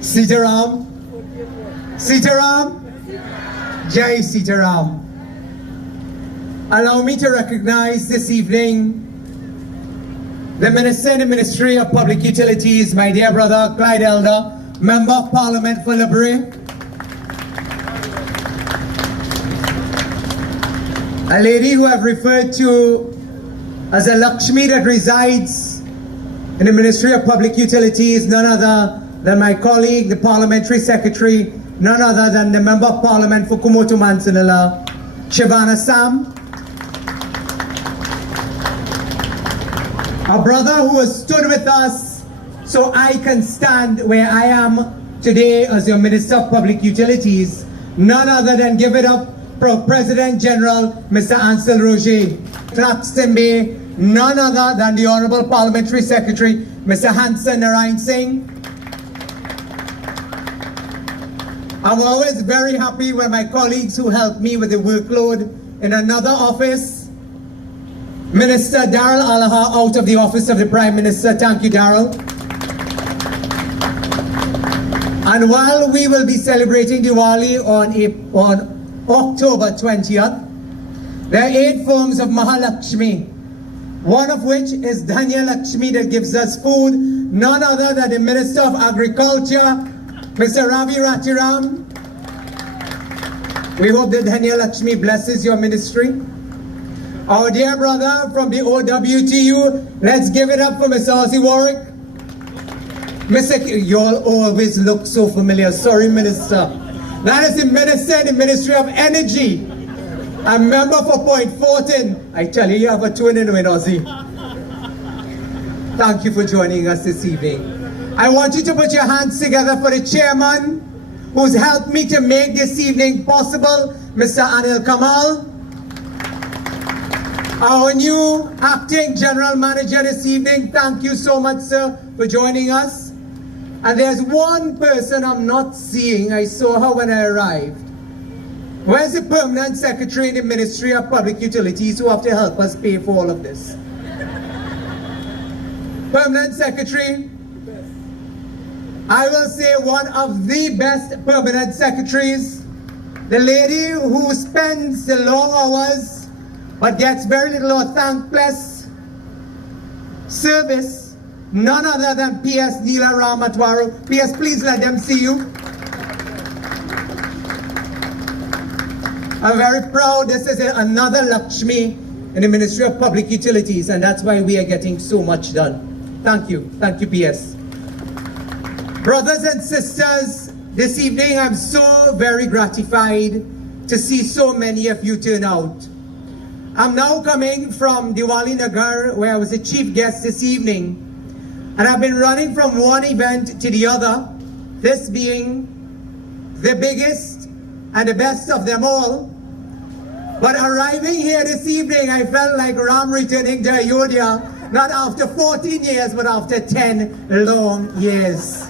Sitaram, Sitaram, Jai Sitaram. Allow me to recognize this evening the Minister in the Ministry of Public Utilities, my dear brother Clyde Elder, Member of Parliament for Liberia. A lady who I've referred to as a Lakshmi that resides in the Ministry of Public Utilities, none other than my colleague, the Parliamentary Secretary, none other than the Member of Parliament for Kumoto Mansanala, Shivana Sam. A brother who has stood with us so I can stand where I am today as your Minister of Public Utilities, none other than give it up for President General Mr. Ansel Roger. Claxton Bay, none other than the Honorable Parliamentary Secretary Mr. Hanson Narayan Singh. I'm always very happy when my colleagues who help me with the workload in another office, Minister Darrell Allaha out of the office of the Prime Minister. Thank you, Darrell. And while we will be celebrating Diwali on October 20th, there are 8 forms of Mahalakshmi, one of which is Dhanya Lakshmi that gives us food, none other than the Minister of Agriculture, Mr. Ravi Ratiram. We hope that Dhanya Lakshmi blesses your ministry. Our dear brother from the OWTU, let's give it up for Mr. Ozzy Warwick. Mr. You all always look so familiar. Sorry, Minister. That is the Minister in the Ministry of Energy. A member for Point Fortin. I tell you, you have a twin in Ozzy. Thank you for joining us this evening. I want you to put your hands together for the chairman who's helped me to make this evening possible, Mr. Anil Kamal. Our new acting general manager this evening, thank you so much, sir, for joining us. And there's one person I'm not seeing. I saw her when I arrived. Where's the permanent secretary in the Ministry of Public Utilities who have to help us pay for all of this? Permanent secretary, I will say one of the best permanent secretaries, the lady who spends the long hours but gets very little or thankless service, none other than P.S. Neela Ramatwaru. P.S. please let them see you. I'm very proud. This is another Lakshmi in the Ministry of Public Utilities, and that's why we are getting so much done. Thank you. Thank you, P.S. Brothers and sisters, this evening I'm so very gratified to see so many of you turn out. I'm now coming from Divali Nagar, where I was a chief guest this evening, and I've been running from one event to the other, this being the biggest and the best of them all. But arriving here this evening, I felt like Ram returning to Ayodhya, not after 14 years, but after 10 long years.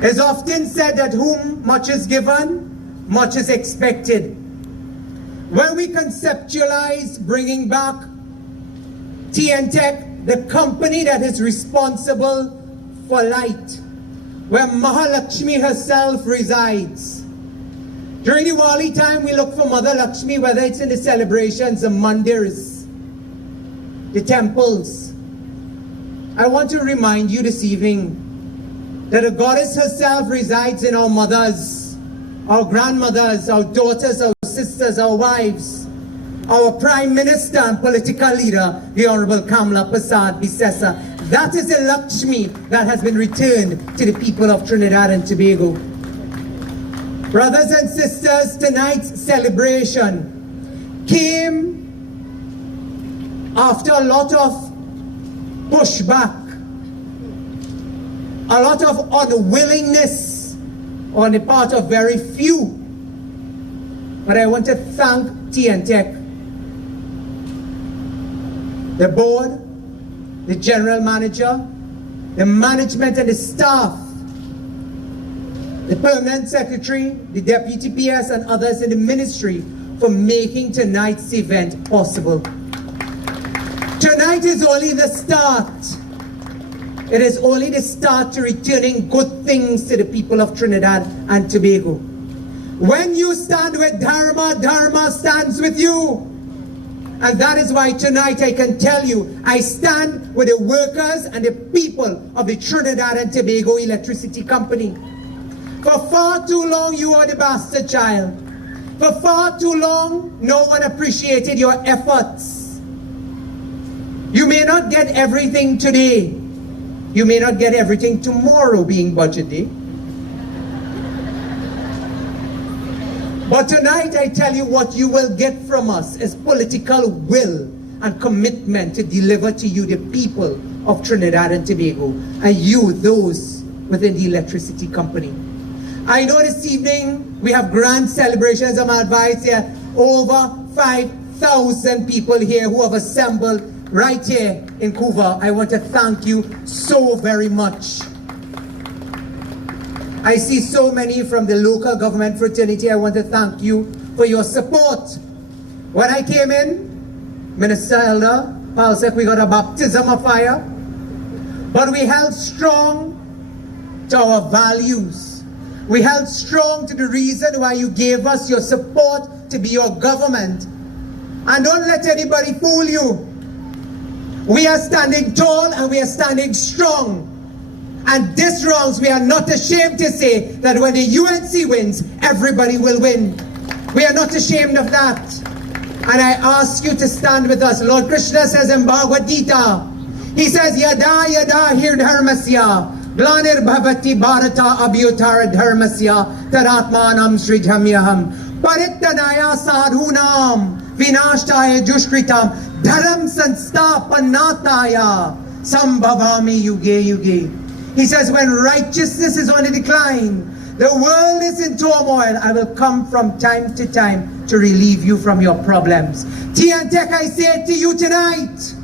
It's often said that whom much is given, much is expected. When we conceptualize bringing back T&TEC, the company that is responsible for light, where Mahalakshmi herself resides. During Diwali time, we look for Mother Lakshmi, whether it's in the celebrations, the mandirs, the temples. I want to remind you this evening that the goddess herself resides in our mothers, our grandmothers, our daughters, our sisters, our wives, our Prime Minister and political leader, the Honorable Kamala Prasad Bisesa. That is the Lakshmi that has been returned to the people of Trinidad and Tobago. Brothers and sisters, tonight's celebration came after a lot of pushback, a lot of unwillingness on the part of very few. But I want to thank T&TEC, the board, the general manager, the management and the staff, the permanent secretary, the deputy PS and others in the ministry for making tonight's event possible. Tonight is only the start. It is only the start to returning good things to the people of Trinidad and Tobago. When you stand with Dharma, Dharma stands with you. And that is why tonight I can tell you, I stand with the workers and the people of the Trinidad and Tobago Electricity Company. For far too long you were the bastard child. For far too long no one appreciated your efforts. You may not get everything today. You may not get everything tomorrow, being budget day. But tonight I tell you what you will get from us is political will and commitment to deliver to you the people of Trinidad and Tobago, and you, those within the electricity company. I know this evening we have grand celebrations. I'm advised here over 5,000 people here who have assembled right here in Couva. I want to thank you so very much. I see so many from the local government fraternity. I want to thank you for your support. When I came in, Minister Elder Paul said we got a baptism of fire, but we held strong to our values. We held strong to the reason why you gave us your support to be your government. And don't let anybody fool you. We are standing tall and we are standing strong. And this rounds, we are not ashamed to say that when the UNC wins, everybody will win. We are not ashamed of that. And I ask you to stand with us. Lord Krishna says in Bhagavad Gita, he says, Yada yada hir dharmasya, glanir bhavati bharata abhyutara dharmasya, taratmanam srijhamyaham, parittanaya sadhunam, vinashtaya jushkritam, dharam sanstapanataya, sambhavami yuge yuge. He says, when righteousness is on the decline, the world is in turmoil, I will come from time to time to relieve you from your problems. T&TEC, I say to you tonight,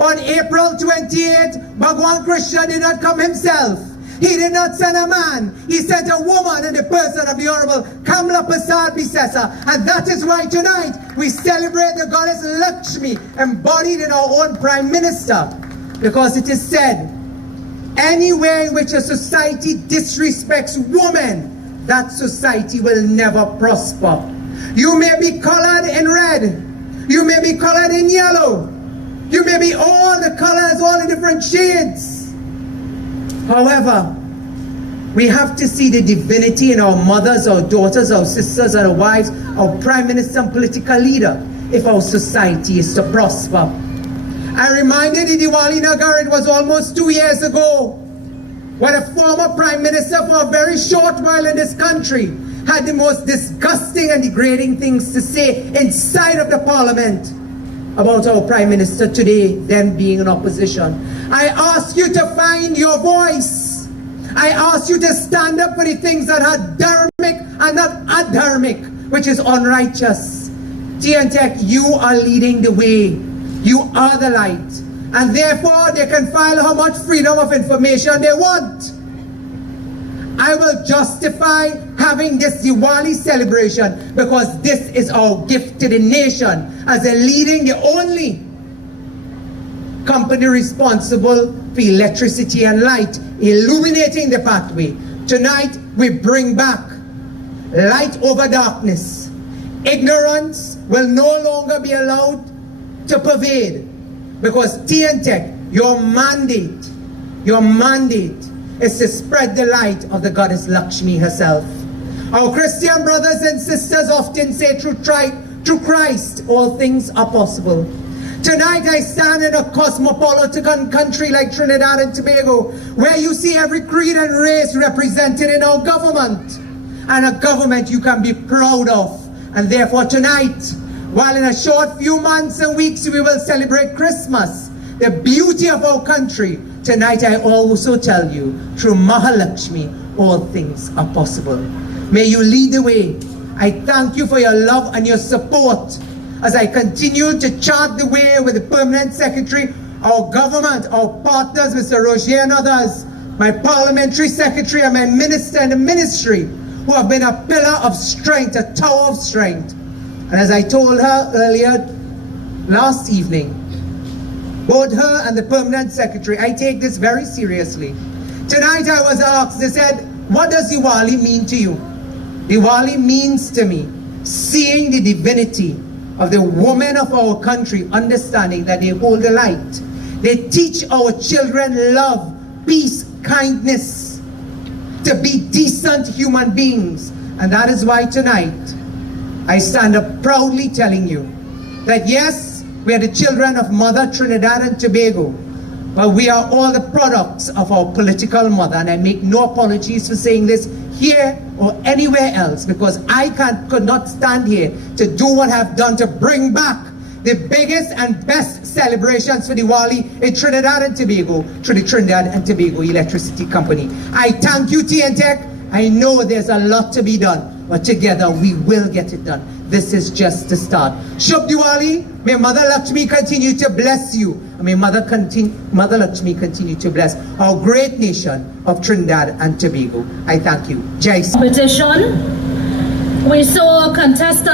on April 28th, Bhagwan Krishna did not come himself. He did not send a man. He sent a woman in the person of the Honorable Kamala Prasad Bisesa. And that is why tonight we celebrate the goddess Lakshmi embodied in our own Prime Minister. Because it is said, anywhere in which a society disrespects women, that society will never prosper. You may be colored in red. You may be colored in yellow. You may be all the colors, all the different shades. However, we have to see the divinity in our mothers, our daughters, our sisters, our wives, our prime minister and political leader, if our society is to prosper. I reminded the Divali Nagar, it was almost 2 years ago, when a former prime minister for a very short while in this country had the most disgusting and degrading things to say inside of the parliament about our prime minister today, then being in opposition. I ask you to find your voice. I ask you to stand up for the things that are dharmic and not adharmic, which is unrighteous. T&TEC, you are leading the way. You are the light. And therefore, they can file how much freedom of information they want. I will justify having this Diwali celebration because this is our gift to the nation as a leading the only company responsible for electricity and light, illuminating the pathway. Tonight, we bring back light over darkness. Ignorance will no longer be allowed to pervade, because T&TEC, your mandate is to spread the light of the goddess Lakshmi herself. Our Christian brothers and sisters often say through Christ all things are possible. Tonight I stand in a cosmopolitan country like Trinidad and Tobago, where you see every creed and race represented in our government, and a government you can be proud of. And therefore tonight, while in a short few months and weeks we will celebrate Christmas, the beauty of our country, tonight I also tell you, through Mahalakshmi, all things are possible. May you lead the way. I thank you for your love and your support as I continue to chart the way with the Permanent Secretary, our government, our partners, Mr. Roger and others, my Parliamentary Secretary and my Minister and the Ministry, who have been a pillar of strength, a tower of strength. And as I told her earlier last evening, both her and the permanent secretary, I take this very seriously. Tonight I was asked, they said, what does Diwali mean to you? Diwali means to me seeing the divinity of the women of our country, understanding that they hold the light. They teach our children love, peace, kindness, to be decent human beings. And that is why tonight I stand up proudly telling you that yes, we are the children of Mother Trinidad and Tobago, but we are all the products of our political mother. And I make no apologies for saying this here or anywhere else, because I could not stand here to do what I've done to bring back the biggest and best celebrations for Diwali in Trinidad and Tobago through the Trinidad and Tobago Electricity Company. I thank you, T&TEC. I know there's a lot to be done, but together we will get it done. This is just the start. Shubh Diwali. May Mother Lakshmi continue to bless you. And may Mother Lakshmi continue to bless our great nation of Trinidad and Tobago. I thank you. Jai Sri. Competition. We saw contestants